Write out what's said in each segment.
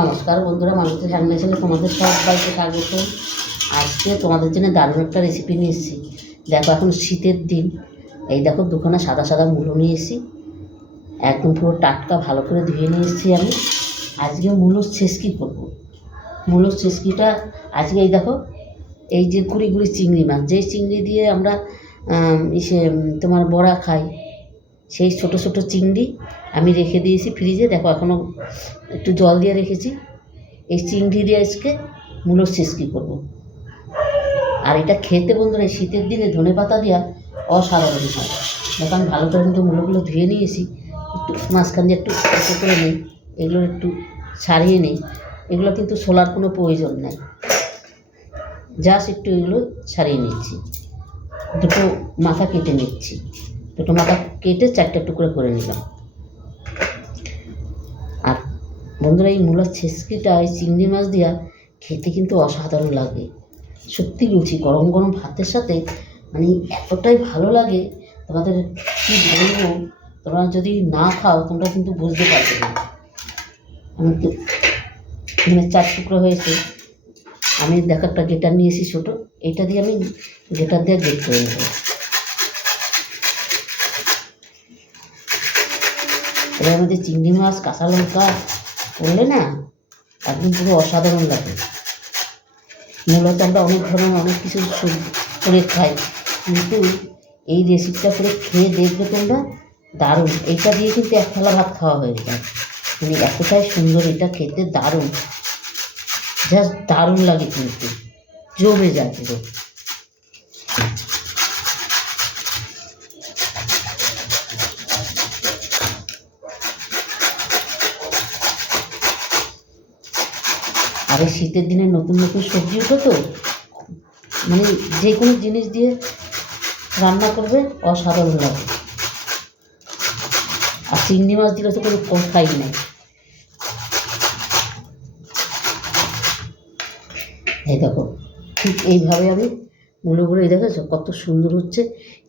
নমস্কার বন্ধুরা, মানুষের রান্না চ্যানেলে তোমাদের সবাইকে স্বাগত। আজকে তোমাদের জন্য দারুণ একটা রেসিপি নিয়ে এসেছি। দেখো, এখন শীতের দিন। এই দেখো, দুখানা সাদা সাদা মূলো নিয়ে এসেছি, একদম পুরো টাটকা, ভালো করে ধুয়ে নিয়ে এসেছি আমি। আজকে মূলোর ছেঁচকি করবো। মূলোর ছেঁচকিটা আজকে এই দেখো, এই যে গুড়ি গুড়ি চিংড়ি মাছ, যেই চিংড়ি দিয়ে আমরা তোমার বড়া খাই, সেই ছোট ছোট চিংড়ি আমি রেখে দিয়েছি ফ্রিজে। দেখো, এখনও একটু জল দিয়ে রেখেছি। এই চিংড়ি দিয়ে আজকে মূলোর ছেঁচকি করবো। আর এটা খেতে বন্ধুরা, শীতের দিনে ধনেপাতা দেওয়া অসাধারণ হয়। দেখো, আমি ভালো করে কিন্তু মূলোগুলো ধুয়ে নিয়েছি। একটু মাঝখান দিয়ে একটু এঁচো করে নিই, এগুলো একটু ছাড়িয়ে নিই। এগুলো কিন্তু ছোলার কোনো প্রয়োজন নেই, জাস্ট একটু এগুলো ছাড়িয়ে নিচ্ছি। দুটো মাথা কেটে নিচ্ছি, দুটো মাথা কেটে চারটে টুকরো করে নিলাম। আর বন্ধুরা, এই মূলার ছেঁচকিটা এই চিংড়ি মাছ দেওয়া খেতে কিন্তু অসাধারণ লাগে। সত্যি বলছি, গরম গরম ভাতের সাথে মানে এতটাই ভালো লাগে, তোমাদের কী বলবো। তোমরা যদি না খাও তোমরা কিন্তু বুঝতে পারবে না। আমি তো এখানে 4 টুকরো হয়েছে। আমি দেখো একটা গেটার নিয়েছি ছোটো, এইটা দিয়ে আমি গেটার দিয়ে গেট করে নেব। এবার আমাদের চিংড়ি মাছ কাঁচা লঙ্কা করলে না একদম পুরো অসাধারণ লাগে। মূলত আমরা অনেক ধরনের অনেক কিছু করে খাই, কিন্তু এই রেসিপিটা করে খেয়ে দেখবে তোমরা, দারুণ। এইটা দিয়ে কিন্তু এক থালা ভাত খাওয়া হয়ে যায়, মানে এতটাই সুন্দর। এটা খেতে দারুণ, জাস্ট দারুণ লাগে, কিন্তু জমে যায় পুরো। আর এই শীতের দিনে নতুন নতুন সবজি উঠো তো, মানে যে কোনো জিনিস দিয়ে রান্না করবে অসাধারণ লাগে। আর চিংড়ি মাছ দিলে তো কোনো কথাই নেই। এই দেখো, ঠিক এইভাবে আমি মূলোগুলো, এই দেখেছো কত সুন্দর হচ্ছে।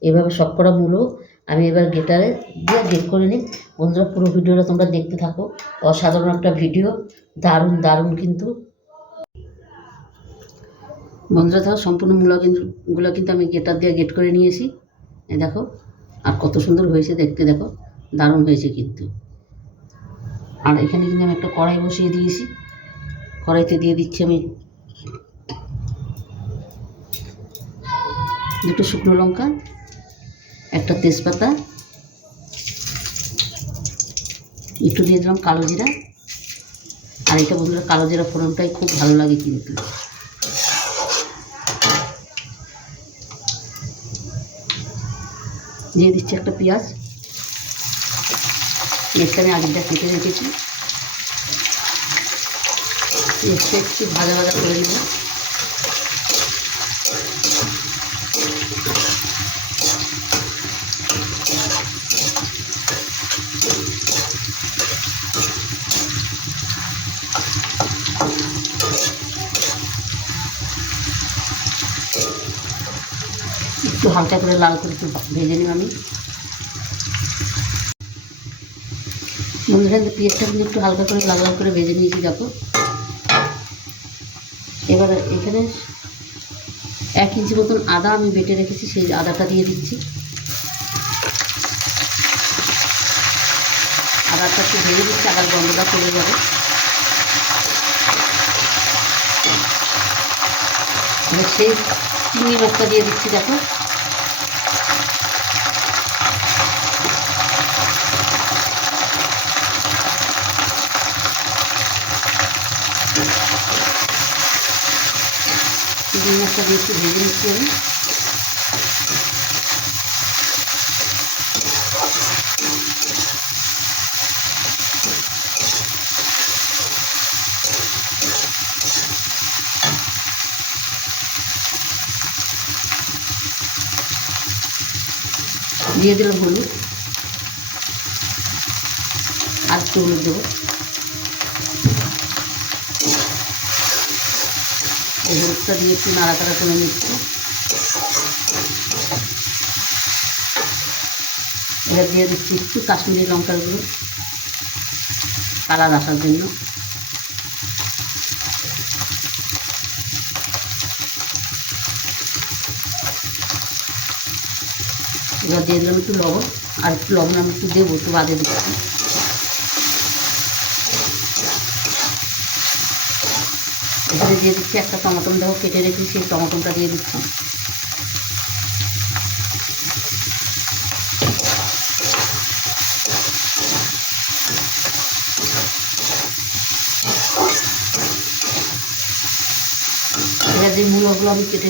এইভাবে সবকটা মূলো আমি এবার গেটারে দিয়ে গেট করে নিই। বন্ধুরা, পুরো ভিডিওটা তোমরা দেখতে থাকো, অসাধারণ একটা ভিডিও, দারুণ দারুণ। কিন্তু বন্ধুরা দেখো, সম্পূর্ণ মূলাগুলো কিন্তু আমি গেটার দিয়ে গেট করে নিয়েছি। এই দেখো, আর কত সুন্দর হয়েছে দেখতে, দেখো দারুণ হয়েছে কিন্তু। আর এখানে কিন্তু আমি একটা কড়াই বসিয়ে দিয়েছি, কড়াইতে দিয়ে দিচ্ছি আমি দুটো শুকনো লঙ্কা, একটা তেজপাতা, একটু দিয়ে দিলাম কালো জিরা। আর এটা বন্ধুরা, কালো জিরা ফোড়নটাই খুব ভালো লাগে কিন্তু। দিয়ে দিচ্ছি একটা পেঁয়াজ, পেঁয়াজটা আমি আগেরটা কেটে রেখেছি। পেঁয়াজটা একটু ভাজা ভাজা করে দিব। একটু হালকা করে লাল করে একটু ভেজে নিব আমি। বন্ধুরা, পেঁয়াজটা কিন্তু একটু হালকা করে লাল লাল করে ভেজে নিয়েছি। দেখো, এবার এখানে 1 ইঞ্চি মতন আদা আমি বেটে রেখেছি, সেই আদাটা দিয়ে দিচ্ছি। আদাটা একটু ভেজে দিচ্ছি, আদার গন্ধটা চলে যাবে। সেই চিংড়ি মাছটা দিয়ে দিচ্ছি। দেখো, চিংড়ি মাছটা দিয়ে একটু ভেজে নিচ্ছি আমি। দিয়ে দিলাম হলুদ, আর একটু হলুদ দেবো। এই হলুদটা দিয়ে একটু নাড়াচাড়া করে নিচ্ছি। এবার দিয়ে দিচ্ছি একটু কাশ্মীরি লঙ্কার গুঁড়ো, কালার আসার জন্য। এবার দিয়ে দিলাম একটু লবণ, আর একটু লবণ আমি একটু দেবো, একটু বাদে দিচ্ছি। এখানে দিয়ে দিচ্ছি একটা টমেটো, দেখো কেটে রেখে সেই টমেটোটা দিয়ে দিচ্ছি। এবার যে মূলোগুলো আমি কেটে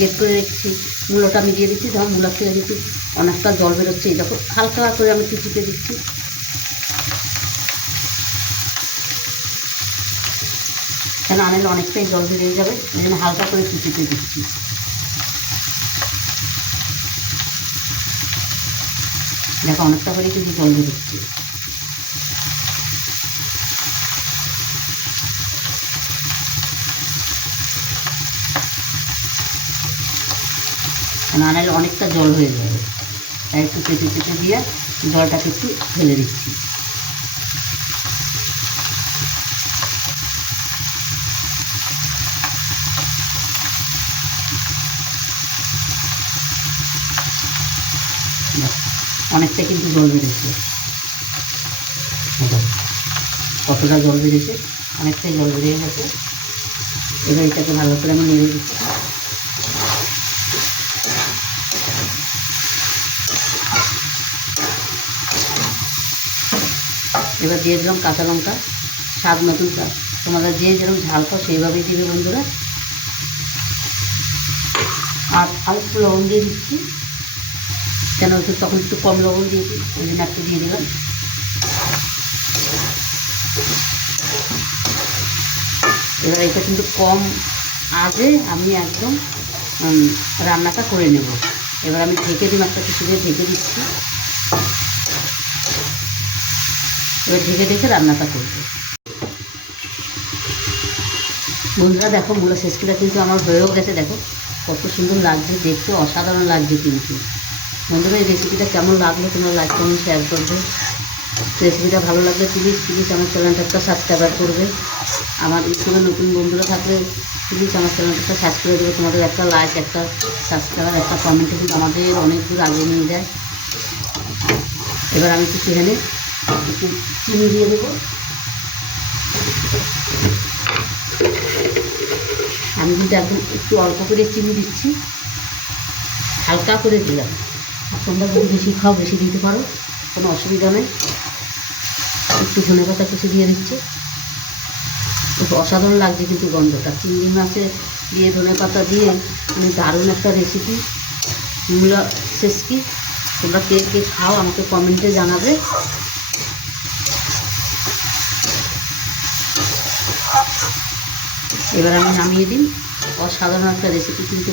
গেট করে রেখেছি, মূলোটা আমি দিয়ে দিচ্ছি। ধরো মূলার থেকে কিন্তু অনেকটা জল বেরোচ্ছে, এই দেখো হালকা করে আমি একটু চিপে দিচ্ছি। কেন আনলে অনেকটাই জল বেরিয়ে যাবে, এই জন্য হালকা করে একটু চিপে দিচ্ছি। দেখো অনেকটা করে কিন্তু জল বেরোচ্ছে। না নাহলে অনেকটা জল হয়ে যাবে, তাই একটু চেপে দিয়ে জলটাকে একটু ফেলে দিচ্ছি। অনেকটা কিন্তু জল বেরিয়েছে, কতটা জল বেরিয়েছে, অনেকটাই জল বেরিয়ে গেছে। এবার এটাকে ভালো করে আমি নেড়ে দিচ্ছি। এবার দিয়ে দিলাম কাঁচা লঙ্কা, স্বাদ মতন, তোমাদের যে যেরকম ঝাল খাও সেইভাবেই দিবে বন্ধুরা। আর একটু লবণ দিয়ে দিচ্ছি, কেন তখন একটু কম লবণ দিয়েছি, ওই জন্য একটু দিয়ে দিলাম। এবার এটা কিন্তু কম আঁচে আমি একদম রান্নাটা করে নেব। এবার আমি ঢেকে দিলাম, একটা কিছু দিয়ে ঢেকে দিচ্ছি। এবার ঢেকে রান্নাটা করবো। বন্ধুরা দেখো মূলা শেষকিটা কিন্তু আমার হয়েও গেছে, দেখো কত সুন্দর লাগছে দেখতে, অসাধারণ লাগছে কিন্তু। বন্ধুরা এই রেসিপিটা কেমন লাগলো তোমরা লাইক কমেন্ট শেয়ার করবে। রেসিপিটা ভালো লাগলে প্লিজ আমার চ্যানেলটা একটা সাবস্ক্রাইব করবে। আমার ইউটিউবে নতুন বন্ধুরা থাকলে প্লিজ আমার চ্যানেলটা সাবস্ক্রাইব দেবে। তোমাদের একটা লাইক, একটা সাবস্ক্রাইব, একটা কমেন্টে কিন্তু আমাদের অনেক দূর আগে নিয়ে যায়। এবার আমি একটু সেখানে একটু চিনি দিয়ে দেবো। আমি কিন্তু একদম একটু অল্প করে চিনি দিচ্ছি, হালকা করে দিলাম। তোমরা যদি বেশি খাও বেশি দিতে পারো, কোনো অসুবিধা নেই। একটু ধনেপাতা কুচি দিয়ে দিচ্ছি, অসাধারণ লাগছে কিন্তু গন্ধটা। চিংড়ি মাছে দিয়ে ধনেপাতা দিয়ে দারুণ একটা রেসিপি মূলা শেষকি। তোমরা কে কে খাও আমাকে কমেন্টে জানাবে। এবার আমি নামিয়ে দিই। অসাধারণ একটা রেসিপি কিন্তু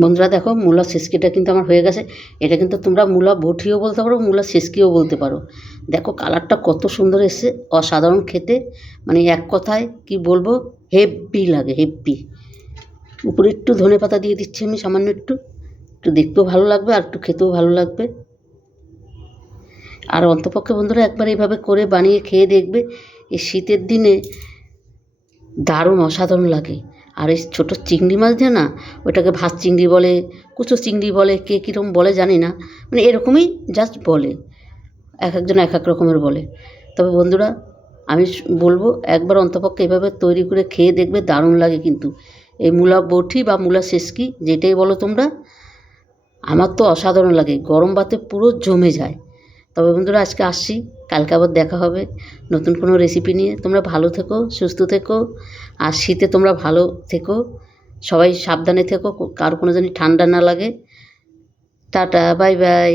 বন্ধুরা দেখো মূলা শেষকিটা কিন্তু আমার হয়ে গেছে। এটা কিন্তু তোমরা মূলা বটিও বলতে পারো, মূলা শেষকিও বলতে পারো। দেখো কালারটা কত সুন্দর এসছে, অসাধারণ খেতে, মানে এক কথায় কি বলবো, হেভি লাগে, হেভি। উপরে একটু ধনেপাতা দিয়ে দিচ্ছি আমি, সামান্য একটু দেখতেও ভালো লাগবে আর একটু খেতেও ভালো লাগবে। আর অন্তপক্ষে বন্ধুরা একবার এইভাবে করে বানিয়ে খেয়ে দেখবে, এই শীতের দিনে দারুণ অসাধারণ লাগে। আর এই ছোটো চিংড়ি মাছ দিয়ে না, ওইটাকে ভাত চিংড়ি বলে, কুচো চিংড়ি বলে, কে কীরকম বলে জানি না, মানে এরকমই জাস্ট বলে, এক একজন এক এক রকমের বলে। তবে বন্ধুরা আমি বলবো একবার অন্তপক্ষে এভাবে তৈরি করে খেয়ে দেখবে, দারুণ লাগে কিন্তু। এই মূলা বটি বা মূলা শেষকি যেটাই বলো তোমরা, আমার তো অসাধারণ লাগে, গরম ভাতে পুরো জমে যায়। তবে বন্ধুরা আজকে আসছি, কালকে আবার দেখা হবে নতুন কোনো রেসিপি নিয়ে। তোমরা ভালো থেকো, সুস্থ থেকো, আর শীতে তোমরা ভালো থেকো, সবাই সাবধানে থেকো, কারো কোনো জানি ঠান্ডা না লাগে। Tata, bye bye.